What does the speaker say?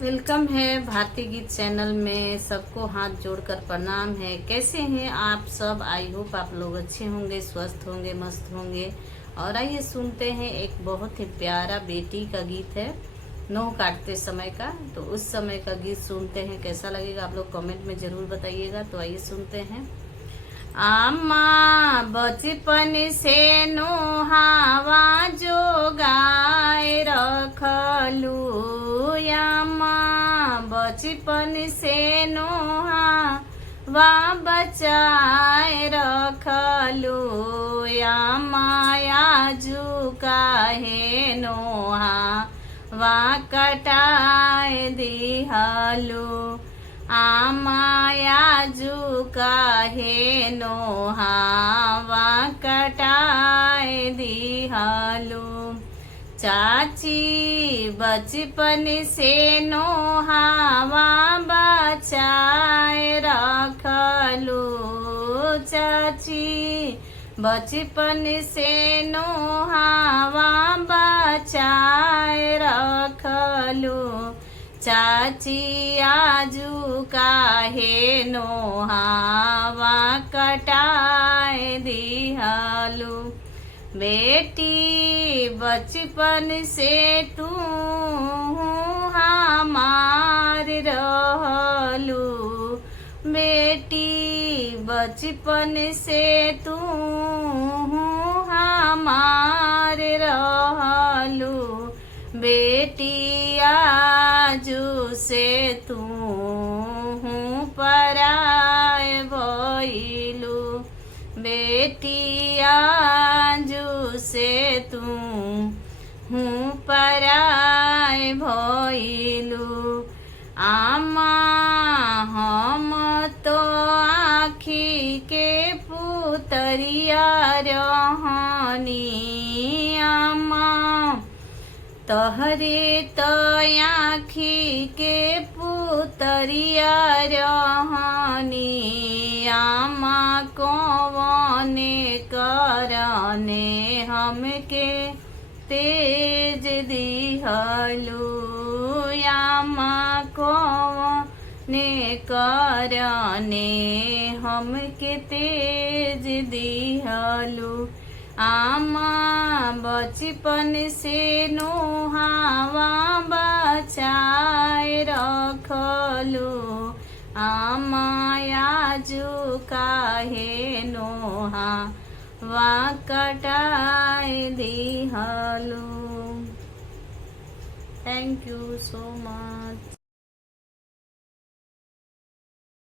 Welcome है भारतीय गीत चैनल में। सबको हाथ जोड़कर प्रणाम है। कैसे हैं आप सब? आई होप आप लोग अच्छे होंगे, स्वस्थ होंगे, मस्त होंगे। और आइए सुनते हैं, एक बहुत ही प्यारा बेटी का गीत है, नोह काटते समय का। तो उस समय का गीत सुनते हैं, कैसा लगेगा आप लोग कमेंट में जरूर बताइएगा। तो आइए सुनते हैं। आमा बचपन से नोहावा जो गाय रखलू, आमा बचपन से नोहावा बचाए रखलू, आमा आजू काहे नोहा वा कटाए दिहलू, आमायाजू काहे नोहावा कटाए दिहलू। चाची बचपन से नोहावा बचाए रखलू, चाची बचपन से नोहावा बचाए रखलू, चाची आजू काहे नोहावा कटाए दिहलू। बेटी बचपन से तू हमार रहलू, बेटी बचपन से तू हमार रहलू, बेटी आजू से तू पराए भइलू, बेटी आजू से तू पराए भइलू। आमा हम तो आखी के पुतरिया रहनी, आमा तहरे तो आखी के पुतरिया रहनी, आमा कौने करने हमके तेज दिहलू, आमा कौने करने हमके तेज दिहलू, आमा बचपन से नोहावा बचाए रखलू, आमा आजू काहे नोहावा कटाए दिहलू। Thank you so much.